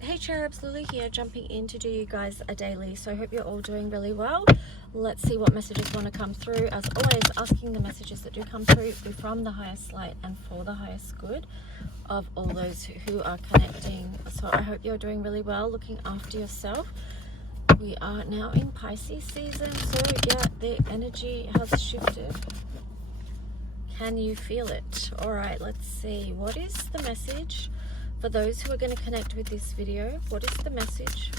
Hey cherubs, Lulu here, jumping in to do you guys a daily. So I hope you're all doing really well. Let's see what messages want to come through. As always, asking the messages that do come through be from the highest light and for the highest good of all those who are connecting. So I hope you're doing really well, looking after yourself. We are now in Pisces season, so yeah, the energy has shifted. Can you feel it? All right, let's see. What is the message for those who are going to connect with this video? What is the message?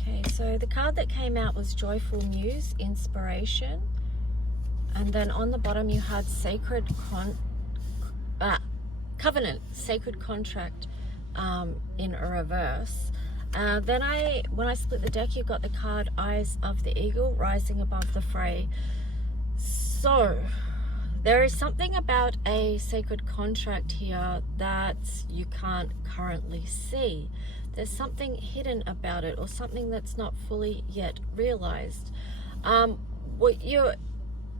Okay, so the card that came out was Joyful Muse, Inspiration. And then on the bottom you had Covenant, Sacred Contract in a reverse. Then when I split the deck, you got the card Eyes of the Eagle, Rising Above the Fray. So there is something about a sacred contract here that you can't currently see. There's something hidden about it, or something that's not fully yet realized.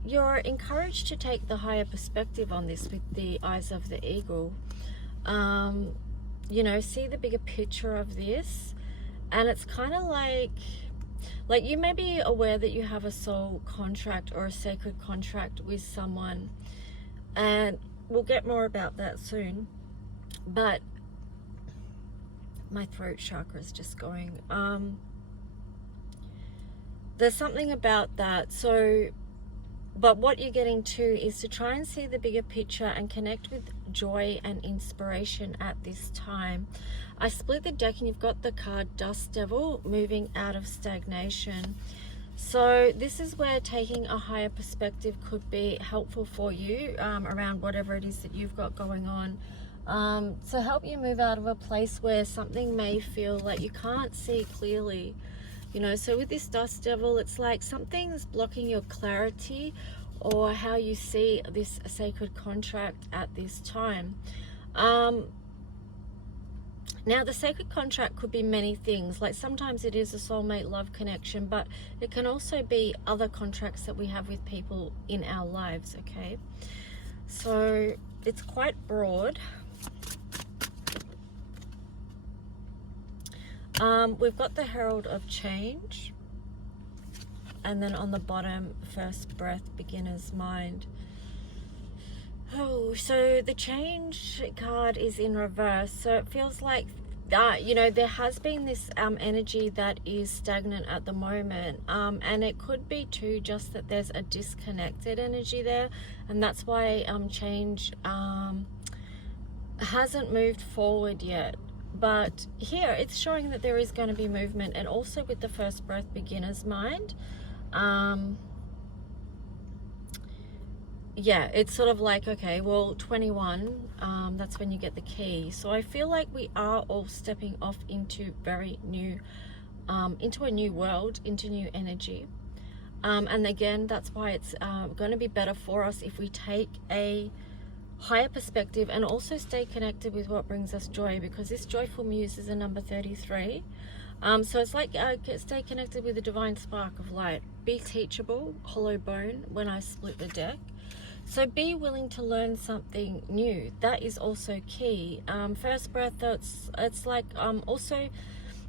You're encouraged to take the higher perspective on this with the Eyes of the Eagle. You know, see the bigger picture of this. And it's kind of like you may be aware that you have a soul contract or a sacred contract with someone, and we'll get more about that soon. But my throat chakra is just going. There's something about that. So, but what you're getting to is to try and see the bigger picture and connect with joy and inspiration at this time. I split the deck and you've got the card Dust Devil, moving out of stagnation. So this is where taking a higher perspective could be helpful for you around whatever it is that you've got going on. To help you move out of a place where something may feel like you can't see clearly. You know, so with this Dust Devil, it's like something's blocking your clarity or how you see this sacred contract at this time. Now, the sacred contract could be many things. Like sometimes it is a soulmate love connection, but it can also be other contracts that we have with people in our lives, okay? So it's quite broad. We've got the Herald of Change, and then on the bottom, First Breath, Beginner's Mind. Oh, so the Change card is in reverse, so it feels like you know, there has been this energy that is stagnant at the moment, and it could be too just that there's a disconnected energy there, and that's why change hasn't moved forward yet. But here it's showing that there is going to be movement, and also with the First Breath, Beginner's Mind, yeah, it's sort of like, okay, well, 21, that's when you get the key. So I feel like we are all stepping off into very new, into a new world, into new energy. And again, that's why it's going to be better for us if we take a higher perspective and also stay connected with what brings us joy, because this Joyful Muse is a number 33. So it's like stay connected with the divine spark of light. Be teachable, hollow bone when I split the deck. So be willing to learn something new. That is also key. First breath, it's like also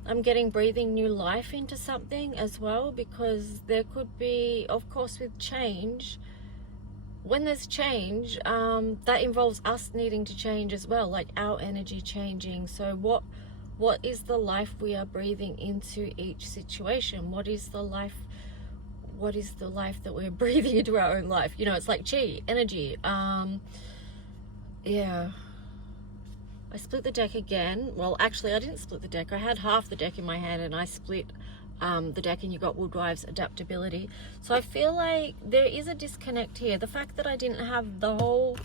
I'm getting breathing new life into something as well, because there could be, of course, with change, when there's change, that involves us needing to change as well, like our energy changing. So what is the life we are breathing into each situation? What is the life that we're breathing into our own life? You know, it's like chi, energy. Yeah. I split the deck again. Well, actually, I didn't split the deck. I had half the deck in my hand and I split the deck, and you got Woodwives Adaptability. So I feel like there is a disconnect here. The fact that I didn't have the whole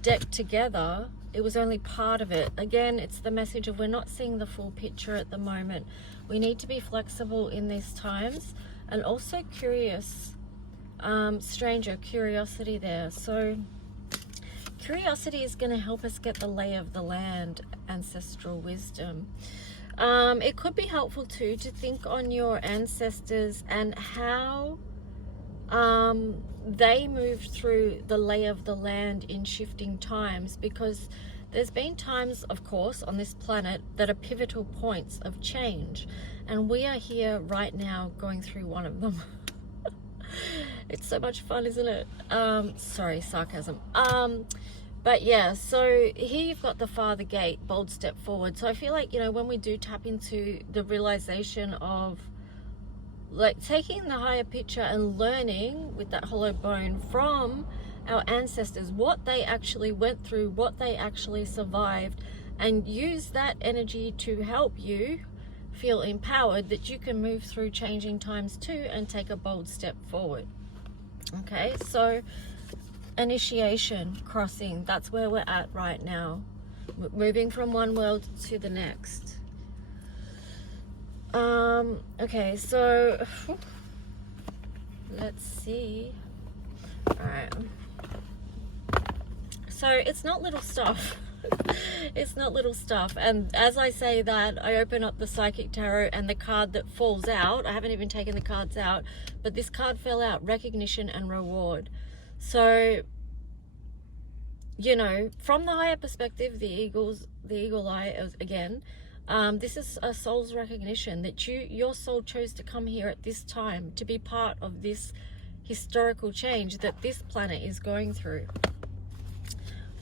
deck together, it was only part of it. Again, it's the message of we're not seeing the full picture at the moment. We need to be flexible in these times, and also curious. Stranger, curiosity there. So curiosity is going to help us get the lay of the land, ancestral wisdom. It could be helpful too to think on your ancestors and how they moved through the lay of the land in shifting times, because there's been times, of course, on this planet that are pivotal points of change, and we are here right now going through one of them. It's so much fun, isn't it? Sorry, sarcasm. But yeah, so here you've got the Father Gate, bold step forward. So I feel like, you know, when we do tap into the realization of like taking the higher picture and learning with that hollow bone from our ancestors, what they actually went through, what they actually survived, and use that energy to help you feel empowered that you can move through changing times too and take a bold step forward. Okay, so initiation, crossing, that's where we're at right now, moving from one world to the next. Okay, so let's see. All right, so it's not little stuff. It's not little stuff. And as I say that, I open up the Psychic Tarot, and the card that falls out, I haven't even taken the cards out, but this card fell out: recognition and reward. So, you know, from the higher perspective, the eagle eye again, this is a soul's recognition that your soul chose to come here at this time to be part of this historical change that this planet is going through.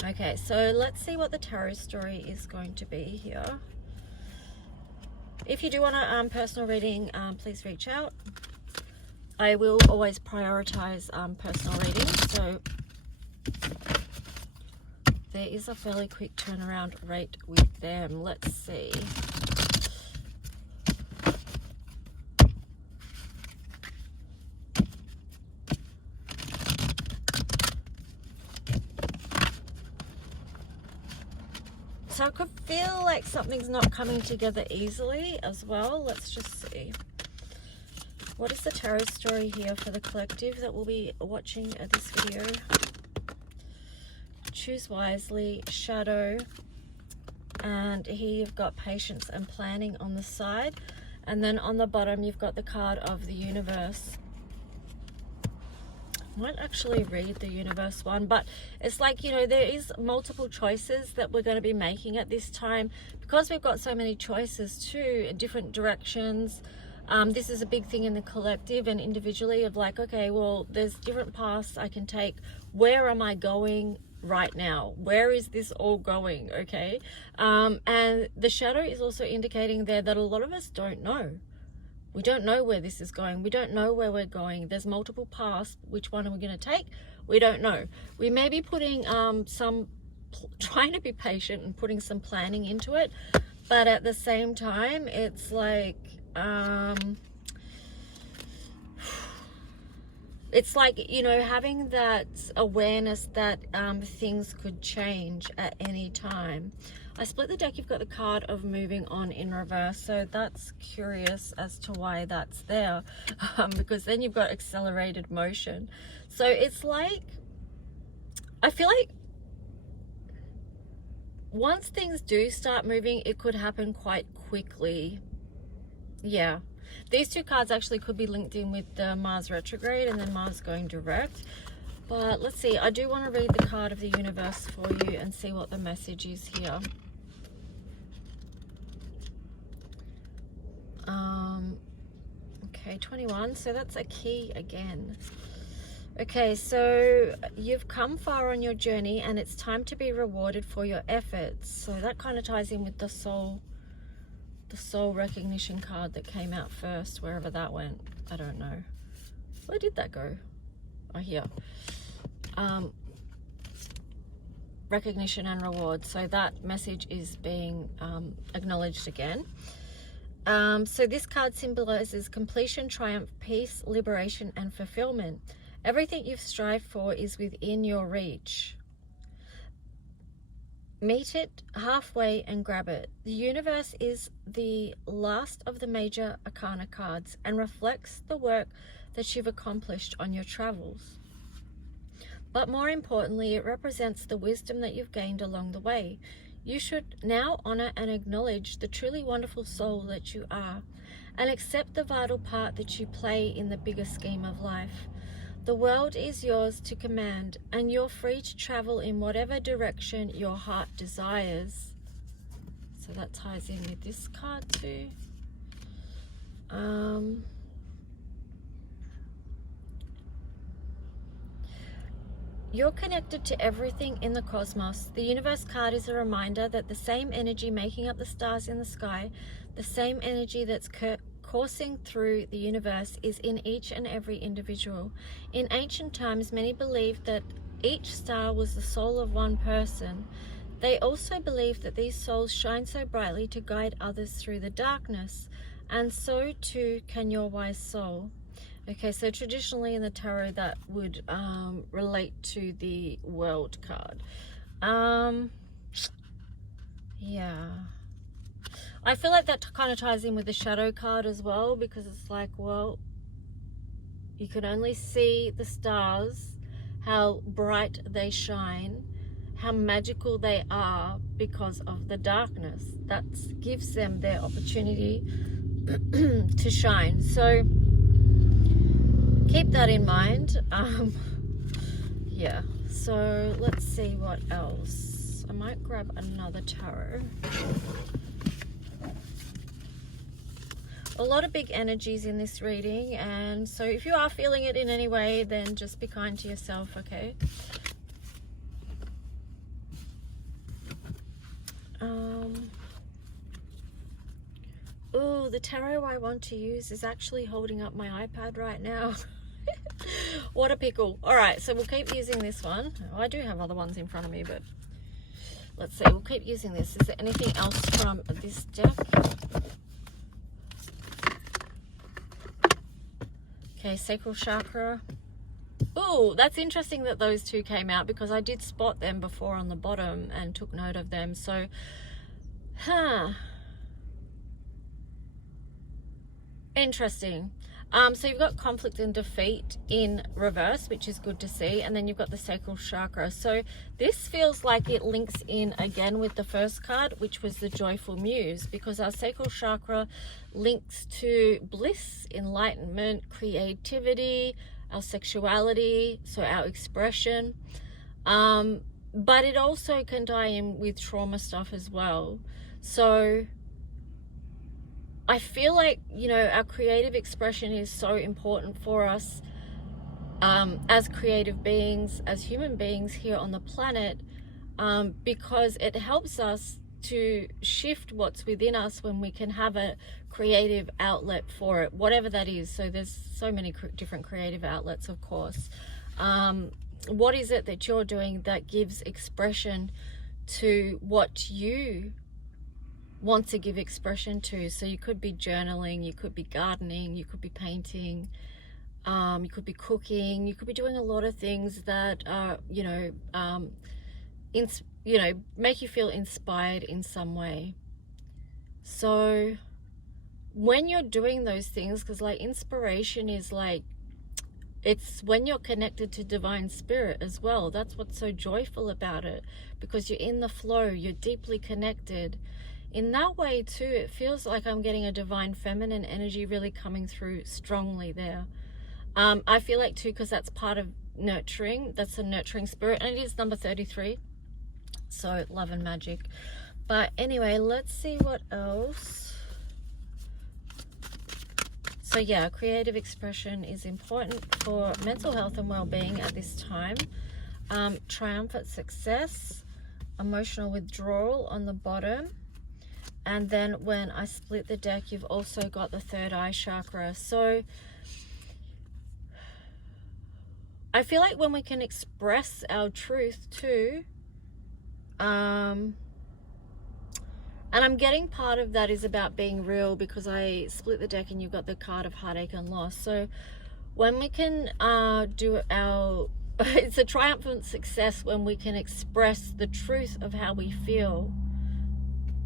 Okay, so let's see what the tarot story is going to be here. If you do want a personal reading, please reach out. I will always prioritize personal readings, so there is a fairly quick turnaround rate with them. Let's see. So I could feel like something's not coming together easily as well. Let's just see. What is the tarot story here for the collective that will be watching this video? Choose wisely, shadow, and here you've got patience and planning on the side, and then on the bottom you've got the card of the universe. I might actually read the universe one, but it's like, you know, there is multiple choices that we're going to be making at this time, because we've got so many choices too, different directions. This is a big thing in the collective and individually of like, okay, well, there's different paths I can take. Where am I going right now? Where is this all going? Okay. And the shadow is also indicating there that a lot of us don't know. We don't know where this is going. We don't know where we're going. There's multiple paths. Which one are we going to take? We don't know. We may be putting trying to be patient and putting some planning into it, but at the same time, it's like, it's like, you know, having that awareness that things could change at any time. I split the deck. You've got the card of moving on in reverse, so that's curious as to why that's there, because then you've got accelerated motion. So it's like, I feel like once things do start moving, it could happen quite quickly. Yeah, these two cards actually could be linked in with the Mars retrograde and then Mars going direct. But let's see, I do want to read the card of the universe for you and see what the message is here. Okay, 21, so that's a key again. Okay, so you've come far on your journey and it's time to be rewarded for your efforts. So that kind of ties in with the soul recognition card that came out first, wherever that went. I don't know. Where did that go? Oh, here. Recognition and reward. So that message is being acknowledged again. So this card symbolizes completion, triumph, peace, liberation, and fulfillment. Everything you've strived for is within your reach. Meet it halfway and grab it. The universe is the last of the major arcana cards and reflects the work that you've accomplished on your travels. But more importantly, it represents the wisdom that you've gained along the way. You should now honor and acknowledge the truly wonderful soul that you are, and accept the vital part that you play in the bigger scheme of life. The world is yours to command, and you're free to travel in whatever direction your heart desires. So that ties in with this card too. You're connected to everything in the cosmos. The universe card is a reminder that the same energy making up the stars in the sky, the same energy that's coursing through the universe, is in each and every individual. In ancient times, many believed that each star was the soul of one person. They also believed that these souls shine so brightly to guide others through the darkness, and so too can your wise soul. Okay, so traditionally in the tarot that would relate to the world card. Yeah. I feel like that kind of ties in with the shadow card as well, because it's like, well, you can only see the stars, how bright they shine, how magical they are because of the darkness. That gives them their opportunity to shine. So keep that in mind. Yeah, so let's see what else. I might grab another tarot. A lot of big energies in this reading, and so if you are feeling it in any way, then just be kind to yourself, okay? Oh, the tarot I want to use is actually holding up my iPad right now. What a pickle. All right, so we'll keep using this one. I do have other ones in front of me, but let's see. We'll keep using this. Is there anything else from this deck? Okay, sacral chakra. Oh, that's interesting that those two came out, because I did spot them before on the bottom and took note of them. So, interesting. So you've got conflict and defeat in reverse, which is good to see, and then you've got the sacral chakra. So this feels like it links in again with the first card, which was the joyful muse, because our sacral chakra links to bliss, enlightenment, creativity, our sexuality, so our expression, but it also can tie in with trauma stuff as well. So I feel like, you know, our creative expression is so important for us as creative beings, as human beings here on the planet, because it helps us to shift what's within us when we can have a creative outlet for it, whatever that is. So there's so many different creative outlets, of course. What is it that you're doing that gives expression to what you want to give expression to? So you could be journaling, you could be gardening, you could be painting, you could be cooking, you could be doing a lot of things that are, make you feel inspired in some way. So when you're doing those things, because like inspiration is like, it's when you're connected to divine spirit as well. That's what's so joyful about it, because you're in the flow, you're deeply connected. In that way too, it feels like I'm getting a divine feminine energy really coming through strongly there. I feel like too, because that's part of nurturing, that's a nurturing spirit, and it is number 33, so love and magic. But anyway, let's see what else. So yeah, creative expression is important for mental health and well-being at this time. Triumphant success, emotional withdrawal on the bottom. And then when I split the deck, you've also got the third eye chakra. So I feel like when we can express our truth too, and I'm getting part of that is about being real, because I split the deck and you've got the card of heartache and loss. So when we can do our, it's a triumphant success when we can express the truth of how we feel.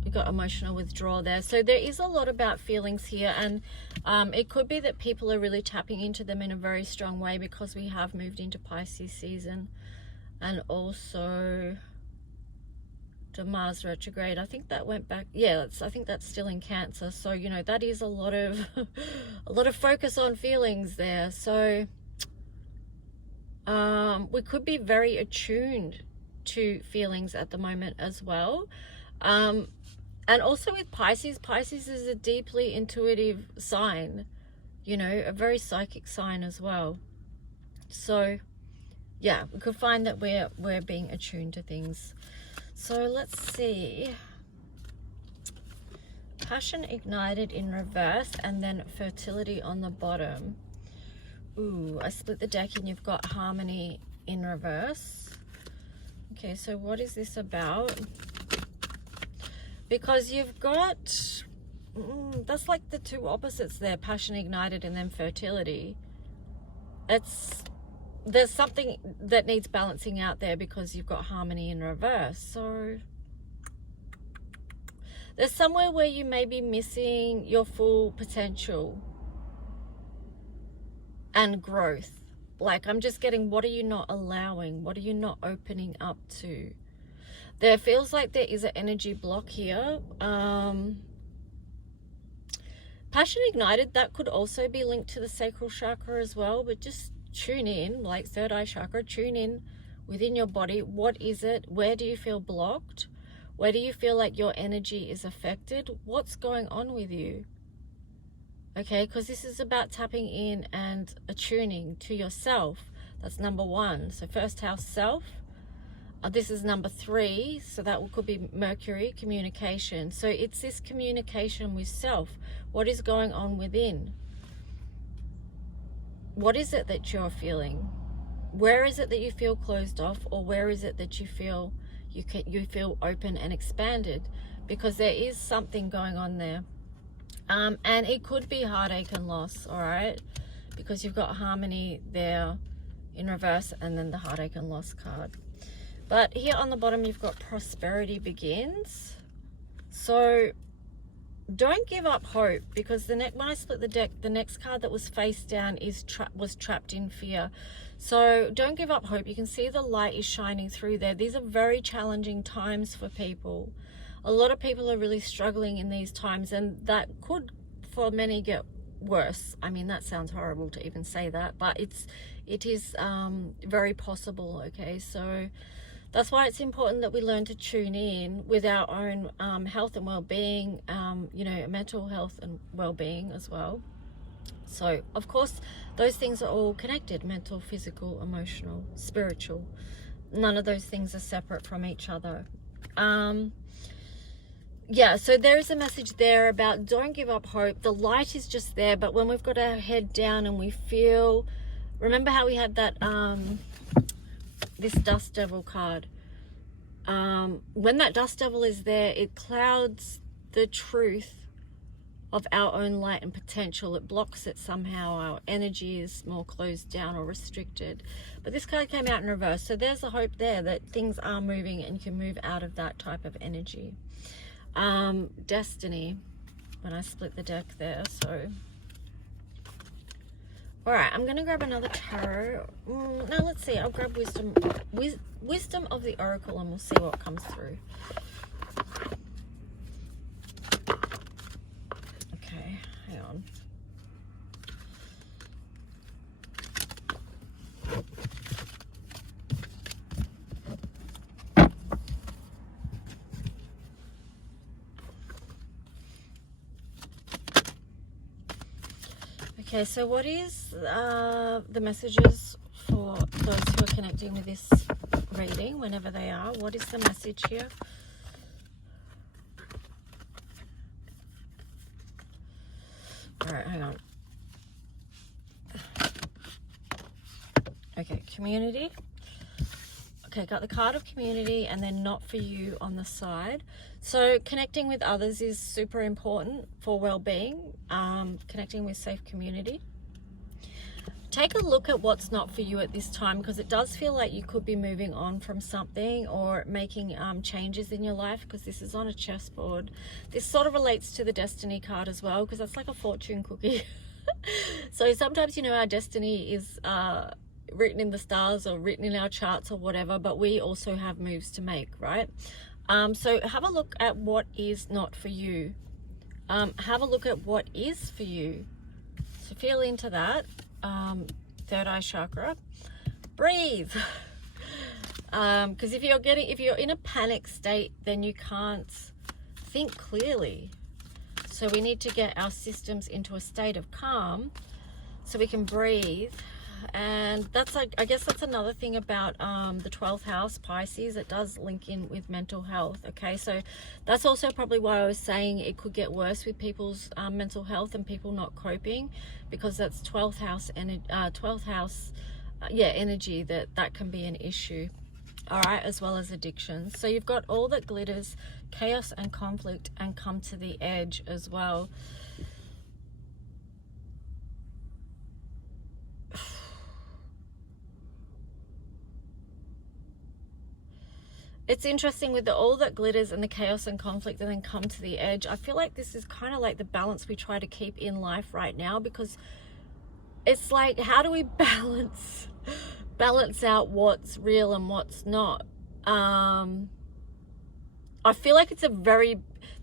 We've got emotional withdrawal there. So there is a lot about feelings here, and it could be that people are really tapping into them in a very strong way, because we have moved into Pisces season, and also to Mars retrograde. I think that went back, yeah, I think that's still in Cancer. So, you know, that is a lot of a lot of focus on feelings there. So We could be very attuned to feelings at the moment as well. And also with Pisces, Pisces is a deeply intuitive sign, you know, a very psychic sign as well. So yeah, we could find that we're being attuned to things. So let's see. Passion ignited in reverse, and then fertility on the bottom. Ooh, I split the deck and you've got harmony in reverse. Okay, so what is this about? Because you've got, that's like the two opposites there, passion ignited and then fertility. There's something that needs balancing out there because you've got harmony in reverse. So there's somewhere where you may be missing your full potential and growth. Like, I'm just getting, what are you not allowing? What are you not opening up to? There feels like there is an energy block here. Passion ignited, that could also be linked to the sacral chakra as well, but just tune in, like third eye chakra, tune in within your body. What is it? Where do you feel blocked? Where do you feel like your energy is affected? What's going on with you? Okay, because this is about tapping in and attuning to yourself. That's number one. So first house, self. This is number 3. So that could be Mercury, communication. So it's this communication with self. What is going on within? What is it that you're feeling? Where is it that you feel closed off, or where is it that you feel you feel open and expanded? Because there is something going on there. And it could be heartache and loss, all right? Because you've got harmony there in reverse and then the heartache and loss card. But here on the bottom, you've got prosperity begins. So don't give up hope, because when I split the deck, the next card that was face down was trapped in fear. So don't give up hope. You can see the light is shining through there. These are very challenging times for people. A lot of people are really struggling in these times, and that could, for many, get worse. I mean, that sounds horrible to even say that, but it is very possible. Okay, so that's why it's important that we learn to tune in with our own health and well-being, you know, mental health and well-being as well. So of course those things are all connected: mental, physical, emotional, spiritual. None of those things are separate from each other. Yeah, so there is a message there about don't give up hope. The light is just there, but when we've got our head down and we feel, remember how we had that this dust devil card, when that dust devil is there, it clouds the truth of our own light and potential. It blocks it somehow. Our energy is more closed down or restricted. But this card came out in reverse, so there's a hope there that things are moving and you can move out of that type of energy. Destiny, when I split the deck there. So all right, I'm gonna grab another tarot. No, let's see, I'll grab wisdom of the oracle, and we'll see what comes through. Okay, hang on. Okay, so what is the messages for those who are connecting with this reading, whenever they are? What is the message here? All right, hang on. Okay, community. Okay, got the card of community and then not for you on the side. So connecting with others is super important for well-being, connecting with safe community. Take a look at what's not for you at this time, because it does feel like you could be moving on from something or making changes in your life, because this is on a chessboard. This sort of relates to the destiny card as well, because that's like a fortune cookie. So sometimes, you know, our destiny is written in the stars or written in our charts or whatever, but we also have moves to make, right? So have a look at what is not for you. Have a look at what is for you. So feel into that. Third eye chakra. breathe. Because if you're in a panic state, then you can't think clearly. So we need to get our systems into a state of calm so we can breathe. And that's like, I guess that's another thing about the 12th house, Pisces. It does link in with mental health. Okay, so that's also probably why I was saying it could get worse with people's mental health and people not coping, because that's 12th house and 12th house energy that can be an issue. All right, as well as addiction. So you've got all that glitters, chaos and conflict, and come to the edge as well. It's interesting with all that glitters and the chaos and conflict and then come to the edge. I feel like this is kind of like the balance we try to keep in life right now, because it's like, how do we balance out what's real and what's not? I feel like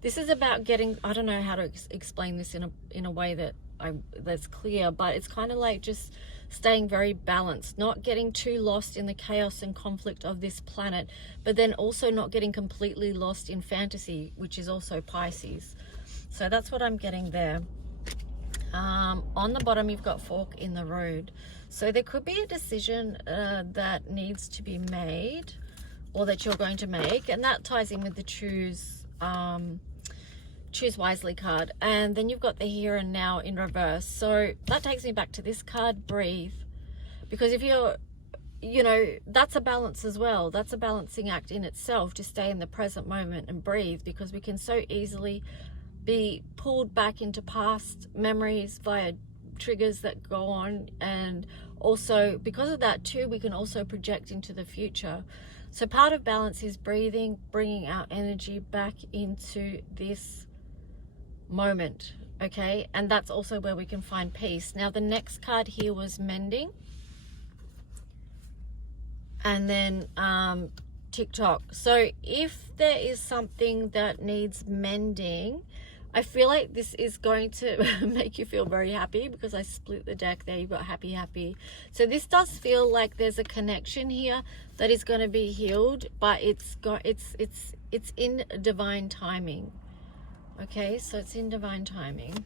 this is about getting, I don't know how to explain this in a way that's clear, but it's kind of like just staying very balanced, not getting too lost in the chaos and conflict of this planet, but then also not getting completely lost in fantasy, which is also Pisces. So that's what I'm getting there. On the bottom, you've got fork in the road. So there could be a decision that needs to be made, or that you're going to make, and that ties in with the choose wisely card. And then you've got the here and now in reverse. So that takes me back to this card, breathe, because if you're, that's a balance as well. That's a balancing act in itself, to stay in the present moment and breathe, because we can so easily be pulled back into past memories via triggers that go on, and also because of that too, we can also project into the future. So part of balance is breathing, bringing our energy back into this moment, okay? And that's also where we can find peace. Now the next card here was mending, and then TikTok. So if there is something that needs mending, I feel like this is going to make you feel very happy, because I split the deck there. You've got happy. So this does feel like there's a connection here that is going to be healed, but it's in divine timing. Okay, so it's in divine timing.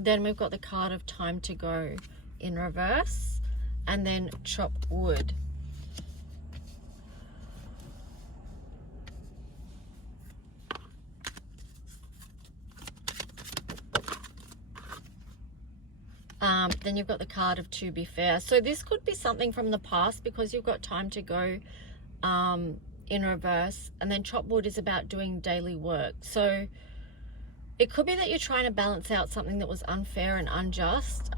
Then we've got the card of time to go in reverse, and then chop wood. Then you've got the card of to be fair. So this could be something from the past, because you've got time to go in reverse, and then chop wood is about doing daily work. So it could be that you're trying to balance out something that was unfair and unjust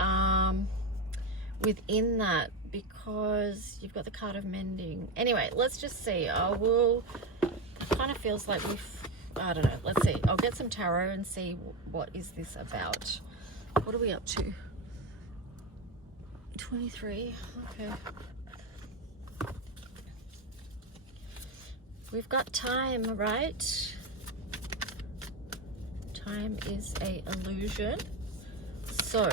within that, because you've got the card of mending. Anyway, let's just see. It kind of feels like I don't know. Let's see. I'll get some tarot and see what is this about. What are we up to? 23. Okay. We've got time, right? Time is an illusion. So,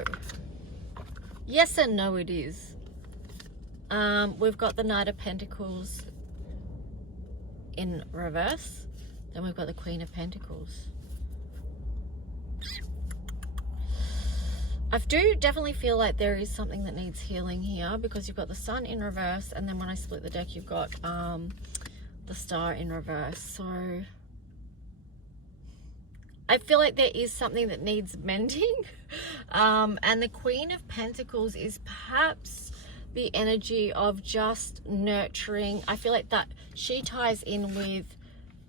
yes and no it is. We've got the Knight of Pentacles in reverse. Then we've got the Queen of Pentacles. I do definitely feel like there is something that needs healing here, because you've got the Sun in reverse, and then when I split the deck, you've got the Star in reverse. So I feel like there is something that needs mending. And the Queen of Pentacles is perhaps the energy of just nurturing. I feel like that she ties in with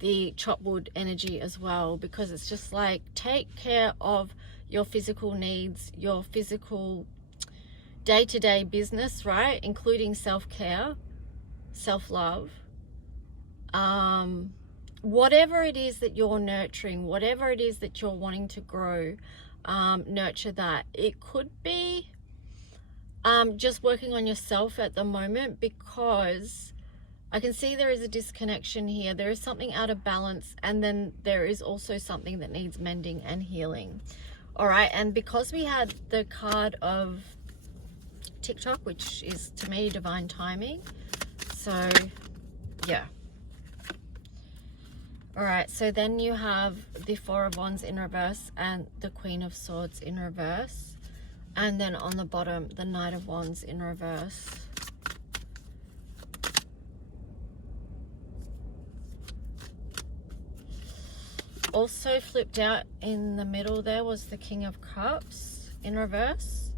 the chop wood energy as well, because it's just like, take care of your physical needs, your physical day-to-day business, right? Including self-care, self-love. Whatever it is that you're nurturing, whatever it is that you're wanting to grow, nurture that. It could be just working on yourself at the moment, because I can see there is a disconnection here. There is something out of balance, and then there is also something that needs mending and healing. All right, and because we had the card of TikTok, which is to me divine timing, so yeah. All right, so then you have the Four of Wands in reverse and the Queen of Swords in reverse, and then on the bottom the Knight of Wands in reverse. Also flipped out in the middle there was the King of Cups in reverse.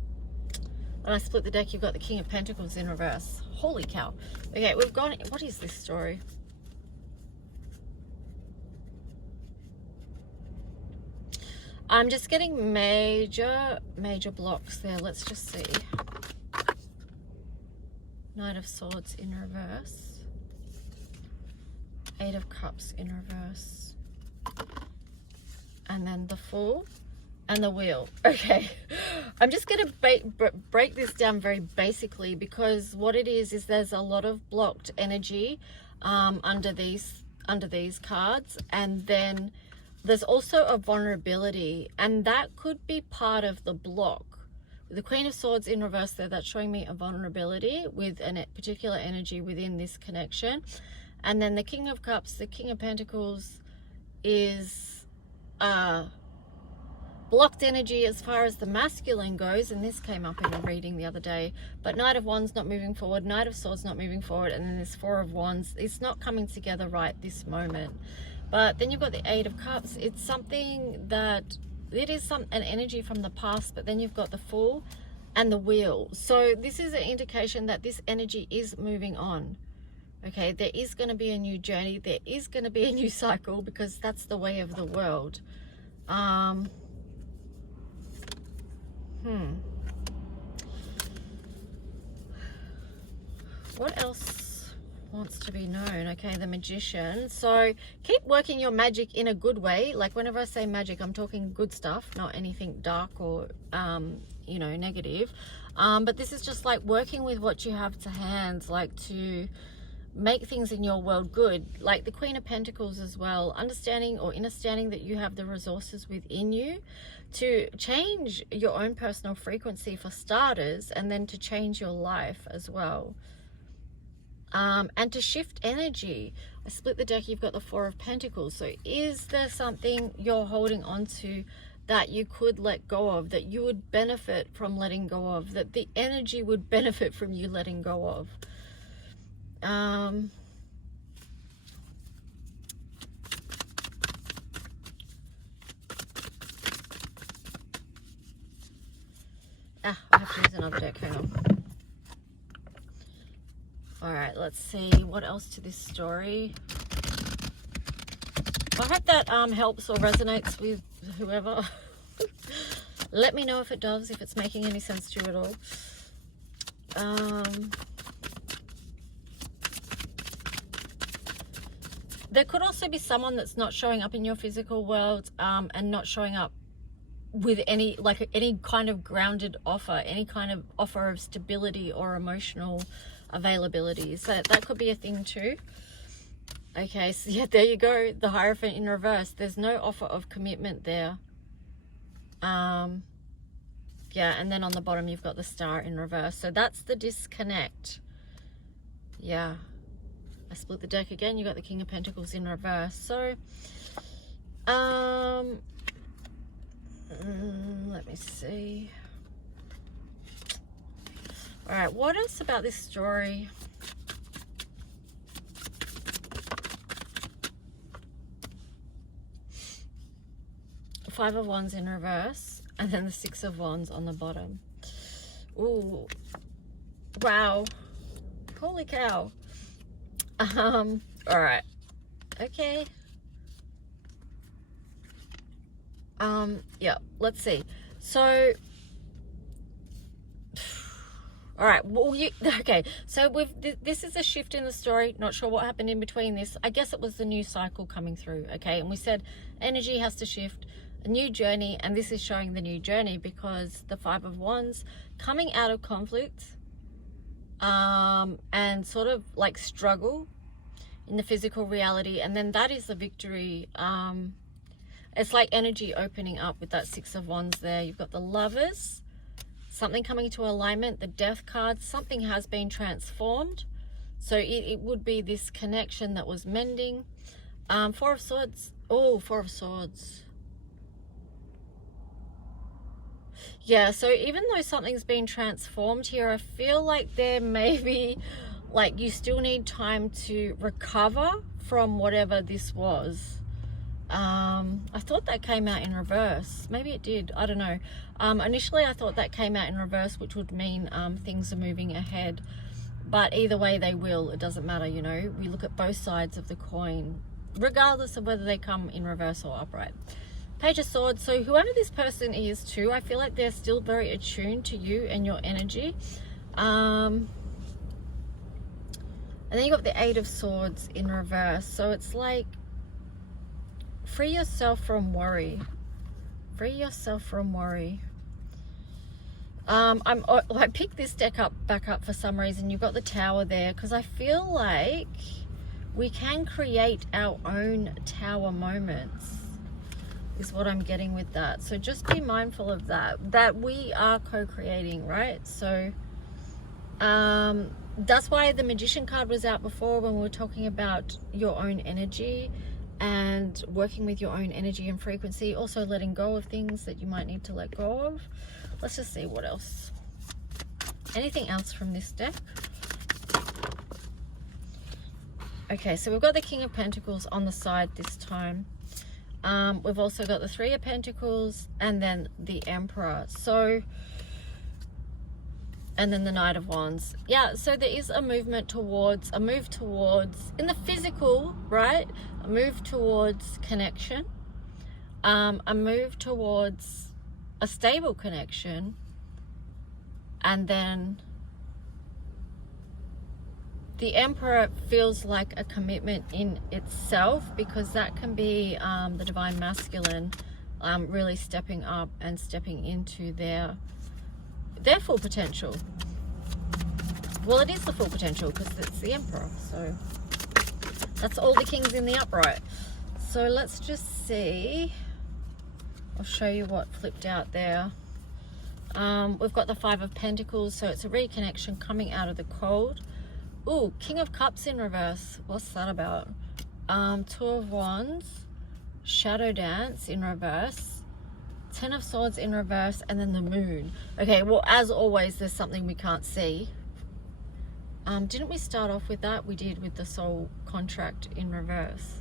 When I split the deck, you've got the King of Pentacles in reverse. Holy cow. Okay, we've gone, what is this story? I'm just getting major blocks there. Let's just see. Knight of Swords in reverse. Eight of Cups in reverse. And then the Fool and the Wheel. Okay, I'm just going to break this down very basically, because what it is there's a lot of blocked energy under these cards, and then there's also a vulnerability, and that could be part of the block. The Queen of Swords in reverse there, that's showing me a vulnerability with a particular energy within this connection. And then the King of Cups, the King of Pentacles is blocked energy as far as the masculine goes, and this came up in a reading the other day. But Knight of Wands not moving forward, Knight of Swords not moving forward, and then this Four of Wands, it's not coming together right this moment. But then you've got the Eight of Cups. It's something that it is an energy from the past, but then you've got the Fool and the Wheel. So this is an indication that this energy is moving on. Okay, there is going to be a new journey. There is going to be a new cycle, because that's the way of the world. What else wants to be known? Okay, the Magician. So keep working your magic in a good way. Like whenever I say magic, I'm talking good stuff, not anything dark or you know, negative. But this is just like working with what you have to hand, like to make things in your world good. Like the Queen of Pentacles as well, understanding or understanding that you have the resources within you to change your own personal frequency for starters, and then to change your life as well, and to shift energy. I split the deck, you've got the Four of Pentacles. So is there something you're holding on to that you could let go of, that you would benefit from letting go of, that the energy would benefit from you letting go of? I have to use another deck. Hang on. All right, let's see what else to this story. I hope that helps or resonates with whoever. Let me know if it does, if it's making any sense to you at all. There could also be someone that's not showing up in your physical world, and not showing up with any kind of grounded offer, any kind of offer of stability or emotional availability. So that could be a thing too. Okay, so yeah, there you go, the Hierophant in reverse. There's no offer of commitment there. Yeah, and then on the bottom you've got the Star in reverse. So that's the disconnect. Yeah, I split the deck again, you got the King of Pentacles in reverse. So let me see. All right, what else about this story? Five of Wands in reverse, and then the Six of Wands on the bottom. Ooh, wow, holy cow. All right, okay. Yeah, let's see. So all right, well, okay, so this is a shift in the story. Not sure what happened in between this. I guess it was the new cycle coming through. Okay, and we said energy has to shift, a new journey, and this is showing the new journey, because the Five of Wands coming out of conflict and sort of like struggle in the physical reality, and then that is the victory. It's like energy opening up with that Six of Wands there. You've got the Lovers, something coming into alignment, the Death card, something has been transformed. So it would be this connection that was mending. Four of Swords. Oh, Four of Swords. Yeah, so even though something's been transformed here, I feel like there may be, like, you still need time to recover from whatever this was. I thought that came out in reverse. Maybe it did. I don't know. Initially, I thought that came out in reverse, which would mean things are moving ahead. But either way, they will. It doesn't matter, you know. We look at both sides of the coin, regardless of whether they come in reverse or upright. Page of Swords. So whoever this person is too, I feel like they're still very attuned to you and your energy. And then you got the Eight of Swords in reverse. So it's like, free yourself from worry. Free yourself from worry. I picked this deck back up for some reason. You've got the Tower there, because I feel like we can create our own tower moments, is what I'm getting with that. So just be mindful of that we are co-creating, right? So that's why the Magician card was out before, when we were talking about your own energy and working with your own energy and frequency, also letting go of things that you might need to let go of. Let's just see what else. Anything else from this deck? Okay, so we've got the King of Pentacles on the side this time. We've also got the Three of Pentacles and then the Emperor. So, and then the Knight of Wands. Yeah, so there is a move towards, in the physical, right? A move towards connection. A move towards a stable connection. And then the Emperor feels like a commitment in itself, because that can be the Divine Masculine really stepping up and stepping into their full potential. Well, it is the full potential because it's the Emperor, so that's all the kings in the upright. So let's just see. I'll show you what flipped out there. We've got the Five of Pentacles, so it's a reconnection coming out of the cold. Ooh, King of Cups in reverse. What's that about? Two of Wands, Shadow Dance in reverse, Ten of Swords in reverse, and then the Moon. Okay, well, as always, there's something we can't see. Didn't we start off with that? We did, with the Soul Contract in reverse.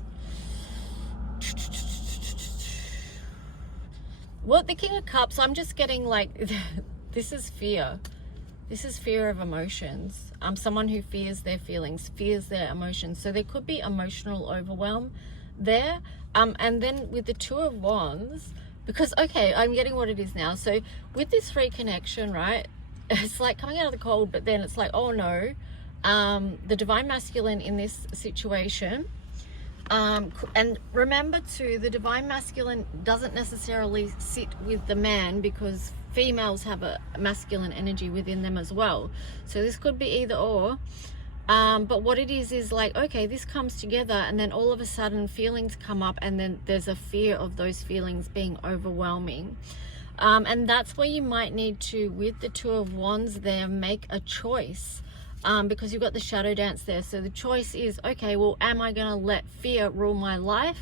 Well, the King of Cups, I'm just getting like, this is fear. This is fear of emotions. Someone who fears their feelings, fears their emotions. So there could be emotional overwhelm there. And then with the Two of Wands, because, okay, I'm getting what it is now. So with this reconnection, right, it's like coming out of the cold, but then it's like, oh no, the Divine Masculine in this situation. And remember too, the Divine Masculine doesn't necessarily sit with the man, because females have a masculine energy within them as well. So this could be either or. But what it is like, okay, this comes together, and then all of a sudden feelings come up, and then there's a fear of those feelings being overwhelming. And that's where you might need to, with the Two of Wands there, make a choice. Because you've got the Shadow Dance there. So the choice is, okay, well, am I going to let fear rule my life?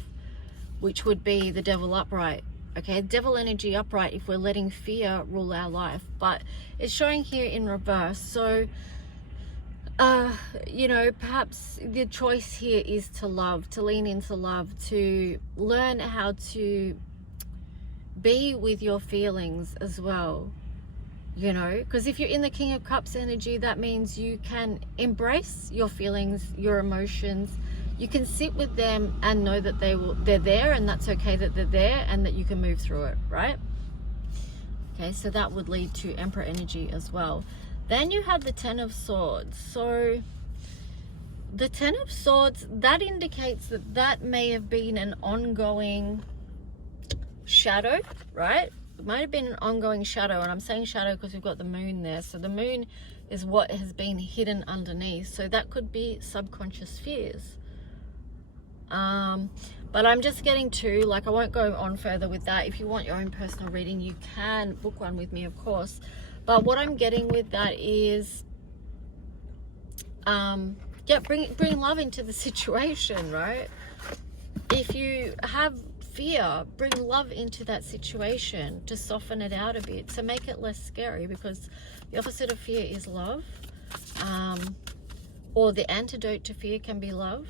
Which would be the Devil upright. Okay, Devil energy upright if we're letting fear rule our life. But it's showing here in reverse. So, you know, perhaps the choice here is to love, to lean into love, to learn how to be with your feelings as well. You know, because if you're in the King of Cups energy, that means you can embrace your feelings, your emotions. You can sit with them and know that they're there, and that's okay that they're there, and that you can move through it, right? Okay, so that would lead to Emperor energy as well. Then you have the Ten of Swords. So the Ten of Swords, that indicates that that may have been an ongoing shadow, right? It might have been an ongoing shadow, and I'm saying shadow because we've got the Moon there. So the Moon is what has been hidden underneath. So that could be subconscious fears, But I'm just getting to, like, I won't go on further with that. If you want your own personal reading, you can book one with me, of course. But what I'm getting with that is, yeah, bring love into the situation, right? If you have fear, bring love into that situation to soften it out a bit, to make it less scary, because the opposite of fear is love. Or the antidote to fear can be love.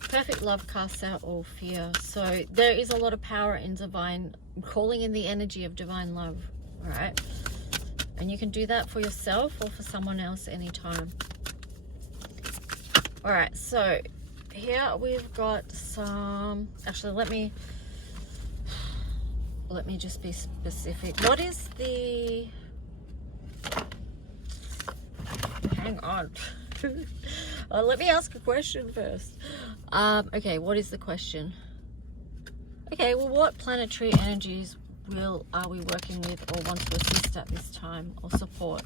Perfect love casts out all fear. So there is a lot of power in divine, calling in the energy of divine love. All right. And you can do that for yourself or for someone else anytime. All right. So here we've got some, actually, let me just be specific. What is the, hang on. Let me ask a question first. Okay, what is the question? Okay, well, what planetary energies are we working with or want to assist at this time or support?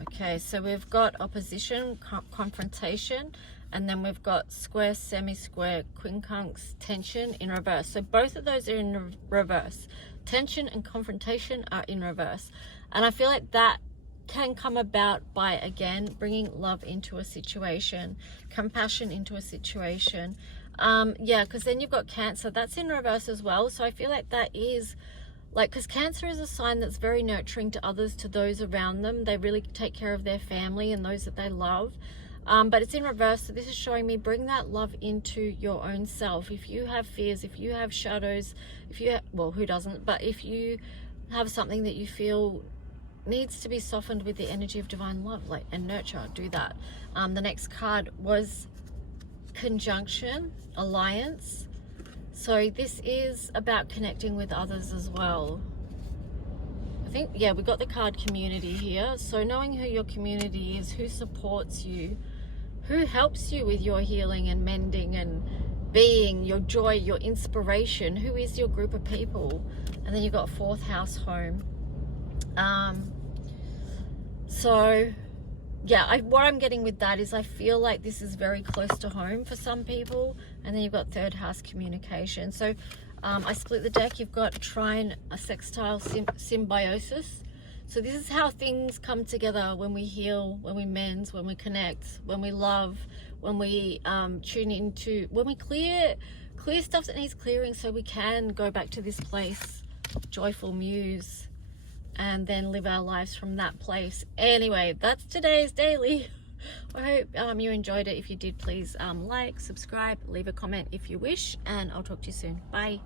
Okay, so we've got opposition, confrontation, and then we've got square, semi-square, quincunx, tension in reverse. So both of those are in reverse. Tension and confrontation are in reverse. And I feel like that can come about by, again, bringing love into a situation, compassion into a situation. Yeah, because then you've got Cancer. That's in reverse as well. So I feel like that is, like, because Cancer is a sign that's very nurturing to others, to those around them. They really take care of their family and those that they love. But it's in reverse. So this is showing me, bring that love into your own self. If you have fears, if you have shadows, if you have, well, who doesn't? But if you have something that you feel needs to be softened with the energy of divine love, like, and nurture, do that. The next card was conjunction, alliance. So this is about connecting with others as well. I think, yeah, we got the card community here. So knowing who your community is, who supports you, who helps you with your healing and mending and being, your joy, your inspiration, who is your group of people. And then you've got 4th house, home. So yeah, what I'm getting with that is I feel like this is very close to home for some people. And then you've got 3rd house, communication. So I split the deck. You've got trine, a sextile, symbiosis. So this is how things come together when we heal, when we mend, when we connect, when we love, when we tune into, when we clear stuff that needs clearing, so we can go back to this place, joyful muse, and then live our lives from that place. Anyway, that's today's daily. I hope you enjoyed it. If you did, please like, subscribe, leave a comment if you wish, and I'll talk to you soon. Bye.